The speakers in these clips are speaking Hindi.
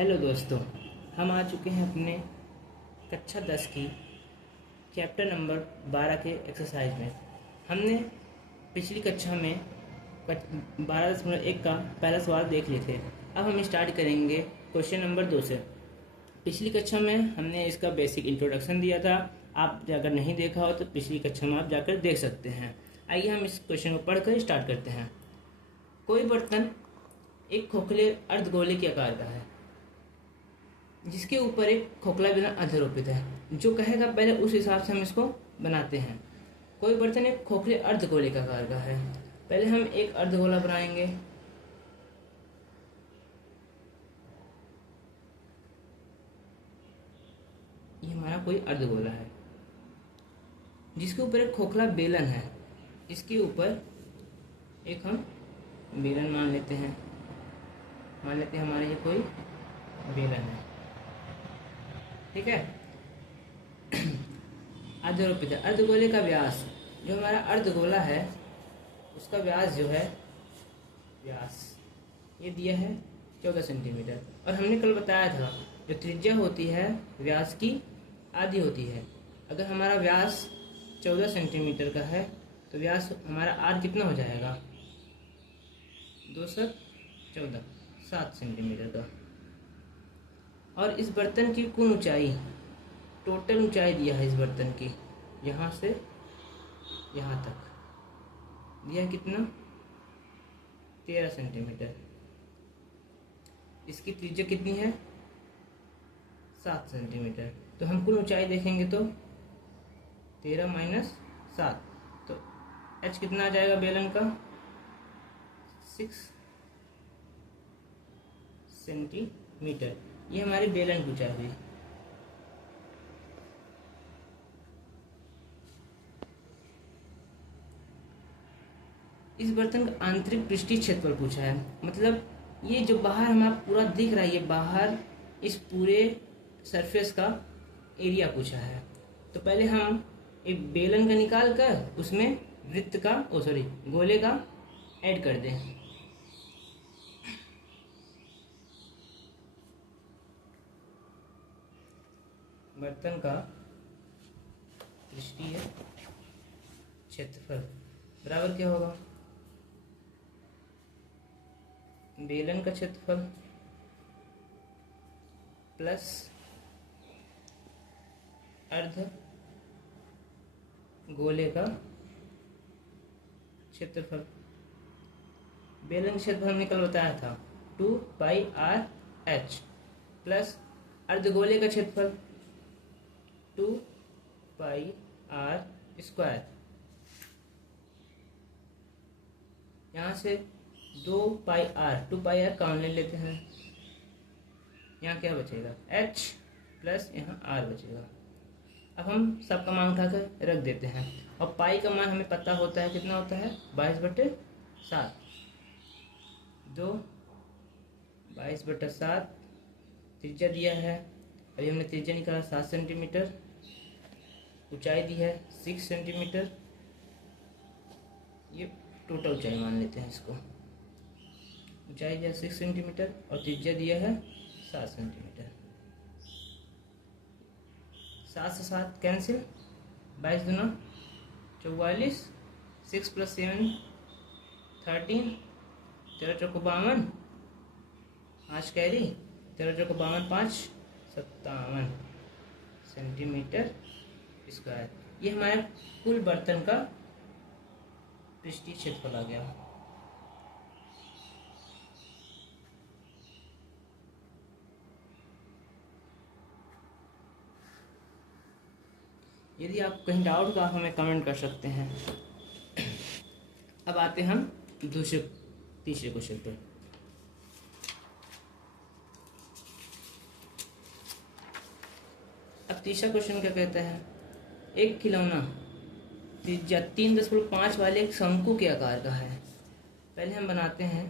हेलो दोस्तों, हम आ चुके हैं अपने कक्षा 10 की चैप्टर नंबर 12 के एक्सरसाइज में। हमने पिछली कक्षा में 12.1 का पहला सवाल देख लिए थे। अब हम स्टार्ट करेंगे क्वेश्चन नंबर 2 से। पिछली कक्षा में हमने इसका बेसिक इंट्रोडक्शन दिया था। आप अगर नहीं देखा हो तो पिछली कक्षा में आप जाकर देख सकते हैं। आइए हम इस क्वेश्चन को पढ़कर स्टार्ट करते हैं। कोई बर्तन एक खोखले अर्धगोले के आकार का है जिसके ऊपर एक खोखला बेलन अध्यारोपित है। जो कहेगा पहले उस हिसाब से हम इसको बनाते हैं। कोई बर्तन एक खोखले अर्धगोले का आकार का है। पहले हम एक अर्धगोला बनाएंगे। ये हमारा कोई अर्धगोला है जिसके ऊपर एक खोखला बेलन है। इसके ऊपर एक हम बेलन मान लेते हैं हमारे ये कोई बेलन है, ठीक है। अध्यारोपित है। अर्धगोले का व्यास, जो हमारा अर्धगोला है उसका व्यास जो है ये दिया है 14 सेंटीमीटर। और हमने कल बताया था जो त्रिज्या होती है व्यास की आधी होती है। अगर हमारा व्यास 14 सेंटीमीटर का है तो व्यास हमारा आर कितना हो जाएगा? 214, 7 सेंटीमीटर का। और इस बर्तन की कुल ऊंचाई, टोटल ऊंचाई दिया है इस बर्तन की, यहाँ से यहाँ तक दिया है कितना? 13 सेंटीमीटर। इसकी त्रिज्या कितनी है? 7 सेंटीमीटर। तो हम कुल ऊंचाई देखेंगे तो 13 माइनस 7, तो h कितना आ जाएगा बेलन का? 6 सेंटीमीटर। ये हमारी बेलन की ऊंचाई हुई। इस बर्तन का आंतरिक पृष्ठीय क्षेत्रफल पूछा है। मतलब ये जो बाहर हमारा पूरा दिख रहा है, ये बाहर इस पूरे सरफेस का एरिया पूछा है। तो पहले हम एक बेलन का निकाल कर उसमें वृत्त का गोले का ऐड कर दें। बर्तन का पृष्ठीय क्षेत्रफल बराबर क्या होगा? बेलन का क्षेत्रफल प्लस अर्ध गोले का क्षेत्रफल। बेलन का क्षेत्रफल हमने कल बताया था 2πr/h प्लस अर्धगोले का क्षेत्रफल 2πr²। यहाँ से 2πr कॉमन ले लेते हैं। यहाँ क्या बचेगा? h प्लस यहाँ r बचेगा। अब हम सबका मान उठा कर रख देते हैं। और पाई का मान हमें पता होता है, कितना होता है? 22/7। 22/7 त्रिज्या दिया है। अभी हमने त्रिज्या निकाला 7 सेंटीमीटर। ऊंचाई दी है 6 सेंटीमीटर। ये टोटल ऊंचाई मान लेते हैं इसको। ऊंचाई दिया 6 सेंटीमीटर और त्रिज्या दिया है 7 सेंटीमीटर। 7 से 7 कैंसिल, 22 दूना 44, 6 + 7 13, 13 चौको 52, 5 कैरी, 13 चौको 52, 5 57 सेंटीमीटर स्क्वायर। ये हमारे कुल बर्तन का पृष्ठीय क्षेत्रफल आ गया। यदि आप कहीं डाउट का हमें कमेंट कर सकते हैं। अब आते हम तीसरे क्वेश्चन पर। अब तीसरा क्वेश्चन क्या कहता है? एक खिलौना त्रिज्या 3.5 वाले एक शंकु के आकार का है। पहले हम बनाते हैं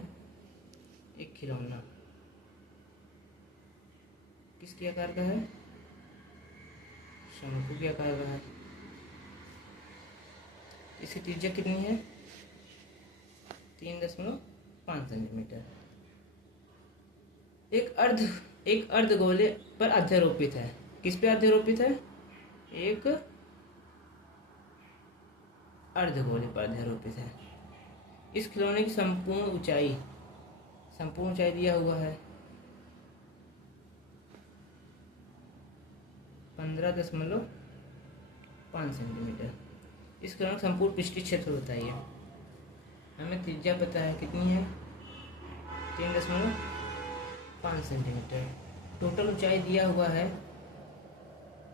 एक खिलौना किसके आकार का है? शंकु के आकार का है। इसकी त्रिज्या कितनी है? 3.5 सेंटीमीटर। एक अर्ध एक अर्धगोले पर अध्यारोपित है। किस पे अध्यारोपित है? एक अर्धगोले पर अध्यारोपित है। इस खिलौने की संपूर्ण ऊंचाई दिया हुआ है 15.5 सेंटीमीटर। इस खिलौने का संपूर्ण पृष्ठीय क्षेत्र बताइए। हमें त्रिज्या पता है कितनी है, 3.5 सेंटीमीटर। टोटल ऊंचाई दिया हुआ है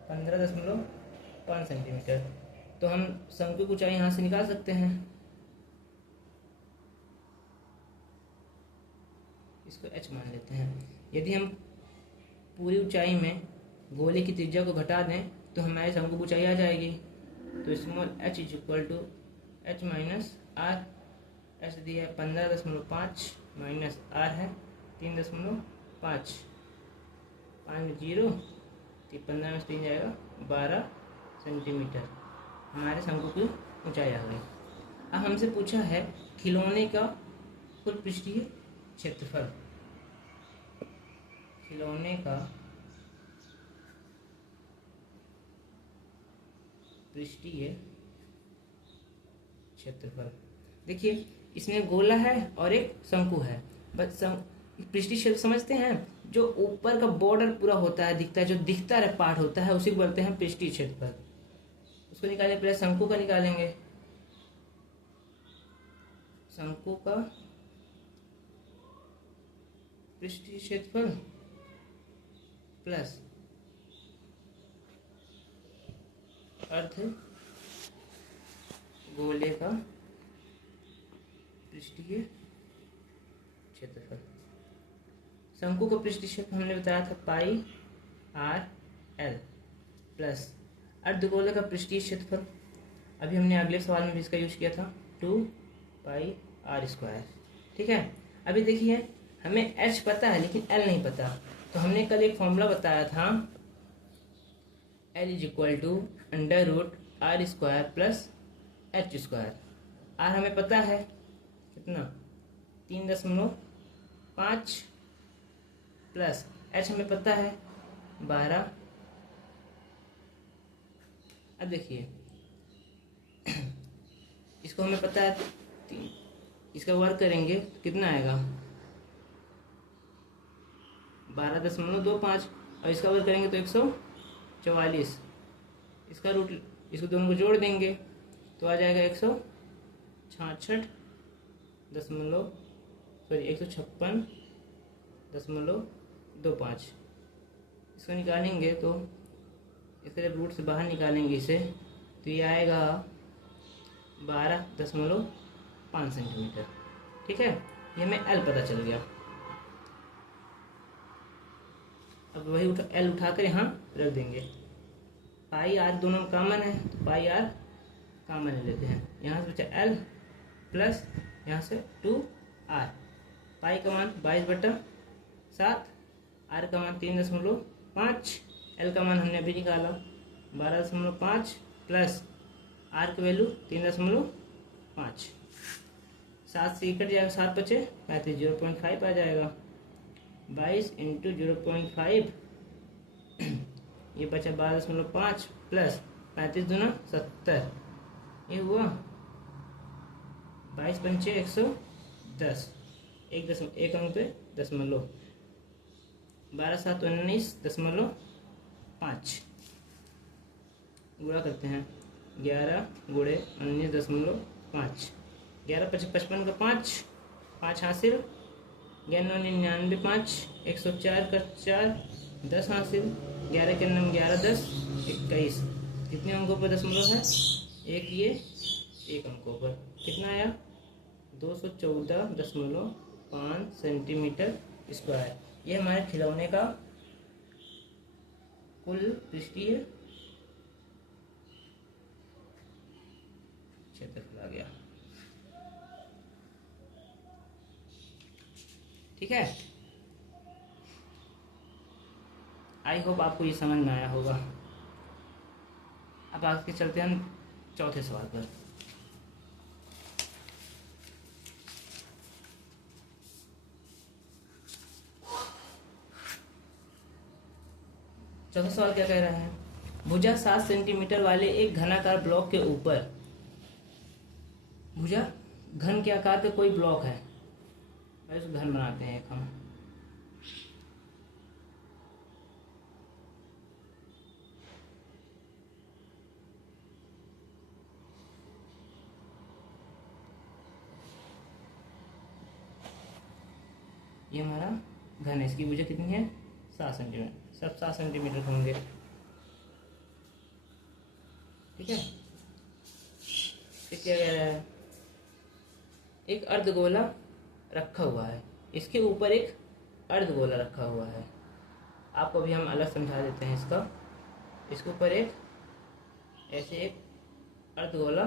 15.5 सेंटीमीटर। तो हम शंकु की ऊंचाई यहाँ से निकाल सकते हैं। इसको h मान लेते हैं। यदि हम पूरी ऊंचाई में गोले की त्रिज्या को घटा दें तो हमारे शंकु की ऊंचाई आ जाएगी। तो small h is equal to h minus R. h दिया है 15.5 माइनस आर है 3.5, 5 में 0, 15 में 3 जाएगा 12 सेंटीमीटर। हमारे शंकु की ऊंचाई आ गई। अब हमसे पूछा है खिलौने का कुल पृष्ठीय क्षेत्रफल। खिलौने का पृष्ठीय क्षेत्रफल। देखिए इसमें गोला है और एक शंकु है। बस पृष्ठीय क्षेत्र समझते हैं, जो ऊपर का बॉर्डर पूरा होता है, दिखता है, जो दिखता है पार्ट होता है, उसी को बोलते हैं पृष्ठीय क्षेत्रफल। उसको निकालने पहले शंकु का निकालेंगे। शंकु का पृष्ठीय क्षेत्रफल प्लस अर्ध गोले का पृष्ठीय क्षेत्रफल। शंकु का पृष्ठीय क्षेत्रफल हमने बताया था पाई आर एल प्लस अर्धगोले का पृष्ठीय क्षेत्रफल। अभी हमने अगले सवाल में भी इसका यूज किया था 2 पाई आर स्क्वायर। ठीक है। अभी देखिए हमें h पता है लेकिन l नहीं पता। तो हमने कल एक फॉर्मूला बताया था l is equal to under root R square plus H square. R हमें पता है कितना 3.5 प्लस h हमें पता है 12। अब देखिए इसको हमें पता है 3, इसका वर्क करेंगे तो कितना आएगा 12.25 और इसका वर्क करेंगे तो 144। इसका रूट, इसको दोनों को जोड़ देंगे तो आ जाएगा 156.25। इसको निकालेंगे तो इसके जब रूट से बाहर निकालेंगे इसे तो ये आएगा 12.5 सेंटीमीटर। ठीक है, ये हमें एल पता चल गया। अब वही एल उठाकर यहाँ रख देंगे। पाई आर दोनों कॉमन है तो पाई आर कॉमन ले लेते हैं। यहाँ से बचा एल प्लस यहाँ से 2 आर। पाई का मान 22/7, आर का मान 3.5, एल का मान हमने अभी निकाला 12.5 प्लस आर की वैल्यू 3.5। 7 से कट जाएगा, 7 बचे 35, 0.5 आ जाएगा। 22 इंटू 0.5 ये बचा 12.5 प्लस 35 दूना 70, ये हुआ 22 पंचे 110, 1 अंक पे दशमलव, 12×7=19.5। गुणा करते हैं 11 गुणे 19.5। 11 × 55 का 5 हासिल, 11×9 = 5, 104 का 4, 10 हासिल, 11 के 9 11, 10 21। कितने अंकों पर दशमलव है? एक ये 1 अंकों पर। कितना आया 214.5 सेंटीमीटर स्क्वायर। ये हमारे खिलौने का कुल पृष्ठीय क्षेत्रफल आ गया। ठीक है, आई होप आपको ये समझ में आया होगा। अब आगे चलते हैं चौथे सवाल पर। चौथा सवाल क्या कह रहा है, भुजा 7 सेंटीमीटर वाले एक घनाकार ब्लॉक के ऊपर, भुजा घन के आकार का कोई ब्लॉक है, इसको घन बनाते हैं एक हम। ये हमारा घन है, इसकी भुजा कितनी है 7 सेंटीमीटर, सब 7 सेंटीमीटर होंगे। ठीक है, फिर क्या कह रहा है, एक अर्धगोला रखा हुआ है, इसके ऊपर एक अर्धगोला रखा हुआ है। आपको अभी हम अलग समझा देते हैं इसका। इसके ऊपर एक ऐसे एक अर्धगोला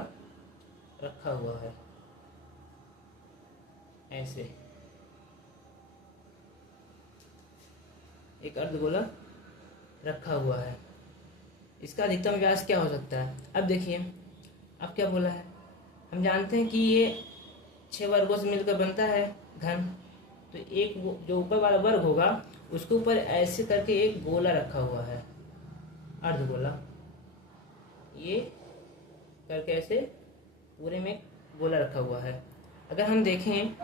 रखा हुआ है, ऐसे एक अर्धगोला रखा हुआ है। इसका अधिकतम व्यास क्या हो सकता है। अब देखिए, अब क्या बोला है, हम जानते हैं कि ये 6 वर्गों से मिलकर बनता है घन। तो एक जो ऊपर वाला वर्ग होगा उसके ऊपर ऐसे करके एक गोला रखा हुआ है, अर्धगोला, ये करके ऐसे पूरे में गोला रखा हुआ है। अगर हम देखें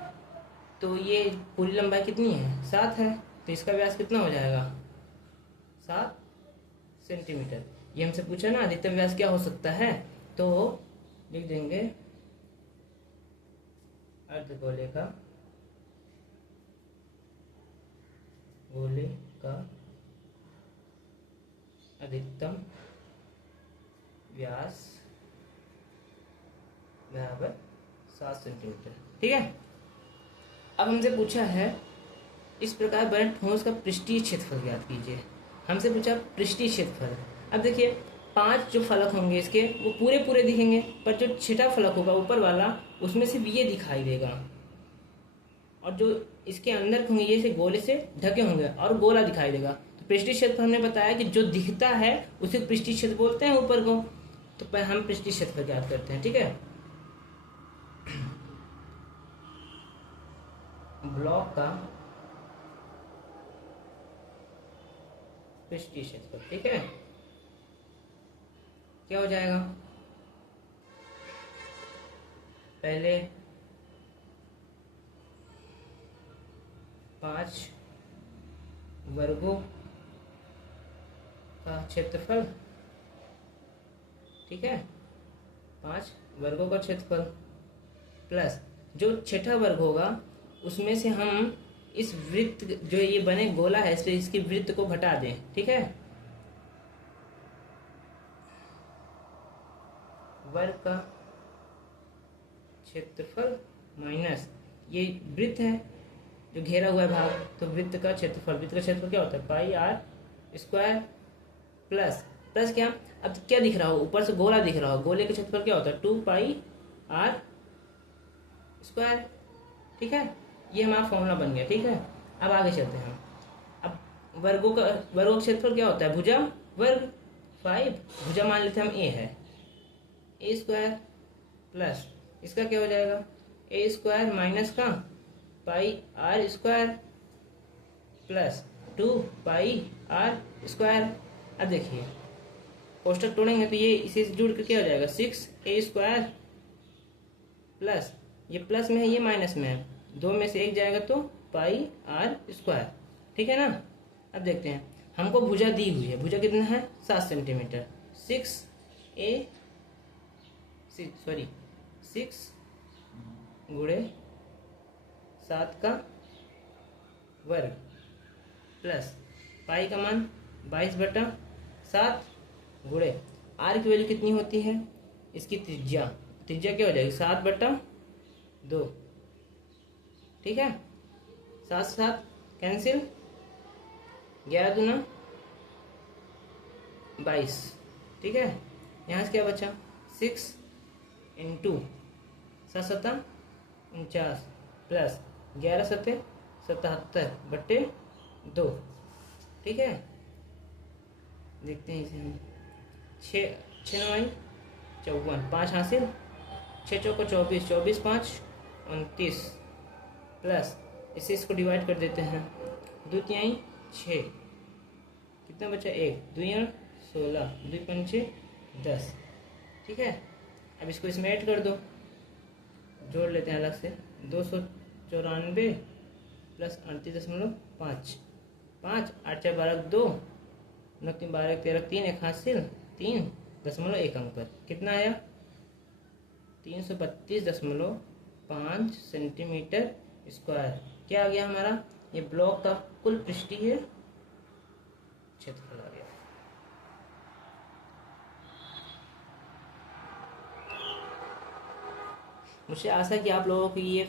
तो ये पूरी लंबाई कितनी है 7 है, तो इसका व्यास कितना हो जाएगा 7 सेंटीमीटर। ये हमसे पूछा ना अधिकतम व्यास क्या हो सकता है, तो लिख देंगे अर्धगोले का अधिकतम व्यास बराबर 7 सेंटीमीटर। ठीक है, अब हमसे पूछा है इस प्रकार बने ठोस का पृष्ठीय क्षेत्रफल ज्ञात कीजिए। हमसे पूछा पृष्ठीय क्षेत्रफल। अब देखिए 5 जो फलक होंगे इसके वो पूरे पूरे दिखेंगे, पर जो छठा फलक होगा ऊपर वाला उसमें सिर्फ ये दिखाई देगा, और जो इसके अंदर होंगे ये से गोले से ढके होंगे और गोला दिखाई देगा। तो पृष्ठीय क्षेत्रफल हमने बताया कि जो दिखता है उसे पृष्ठीय क्षेत्र बोलते हैं ऊपर को। तो पर हम पृष्ठीय क्षेत्रफल ज्ञात करते हैं। ठीक है, ब्लॉक का पृष्ठीय क्षेत्रफल। ठीक है, क्या हो जाएगा, पहले 5 वर्गों का क्षेत्रफल। ठीक है, 5 वर्गों का क्षेत्रफल प्लस जो छठा वर्ग होगा उसमें से हम इस वृत्त जो ये बने गोला है इसलिए इसकी वृत्त को घटा दें। ठीक है, वर्ग का क्षेत्रफल माइनस ये वृत्त है जो घेरा हुआ है भाग, तो वृत्त का क्षेत्रफल, वृत्त का क्षेत्रफल क्या होता है पाई आर स्क्वायर प्लस प्लस क्या, अब क्या दिख रहा हो ऊपर से गोला दिख रहा हो, गोले का क्षेत्रफल क्या होता है 2 पाई आर स्क्वायर। ठीक है, ये हमारा फॉर्मूला बन गया। ठीक है, अब आगे चलते हैं। अब वर्गों का क्षेत्रफल क्या होता है भुजा वर्ग 5, भुजा मान लेते हैं हम ए है, ए स्क्वायर प्लस इसका क्या हो जाएगा ए स्क्वायर माइनस का pi R square plus 2 pi R square. अब देखिए कोष्टक तोड़ेंगे तो ये इसी से जुड़ कर क्या हो जाएगा 6a स्क्वायर प्लस ये प्लस में है ये माइनस में है, 2 में से 1 जाएगा तो पाई आर स्क्वायर। ठीक है ना, अब देखते हैं हमको भुजा दी हुई है, भुजा कितना है 7 सेंटीमीटर, 6 गुणे 7 का वर्ग प्लस पाई का मान 22/7 गुणे आर की वैल्यू कितनी होती है, इसकी त्रिज्या क्या हो जाएगी 7/2। ठीक है, 7 7 कैंसिल, 11 दूना 22। ठीक है, यहाँ से क्या बचा 6 × 7 7 49 प्लस 11 7 77/2। ठीक है, देखते हैं इसे हम 6 9 54 5 हासिल, 6 चौको 24 24 5 29 प्लस इसे इसको डिवाइड कर देते हैं 2 तिहाई 6 कितना बचा, 1, 2 16, 2 पंचे 10। ठीक है, अब इसको इसमें ऐड कर दो, जोड़ लेते हैं अलग से। 294 प्लस 38.5, 5 8 4 12 2, 9 3 12 13 3, एक हासिल 3.1 अंक पर कितना आया, 332.5 सेंटीमीटर स्क्वायर। क्या आ गया हमारा, ये ब्लॉक का कुल पृष्ठीय क्षेत्रफल आ गया। मुझे आशा है कि आप लोगों को ये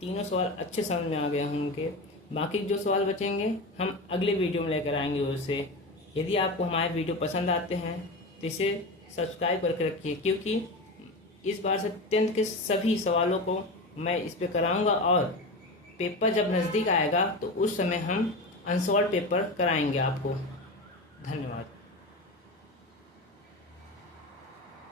तीनों सवाल अच्छे समझ में आ गए होंगे। बाकी जो सवाल बचेंगे हम अगले वीडियो में लेकर आएंगे उससे। यदि आपको हमारे वीडियो पसंद आते हैं तो इसे सब्सक्राइब करके रखिए, क्योंकि इस बार से 10th के सभी सवालों को मैं इस पे कराऊंगा, और पेपर जब नज़दीक आएगा तो उस समय हम अनसॉल्व पेपर कराएंगे आपको। धन्यवाद।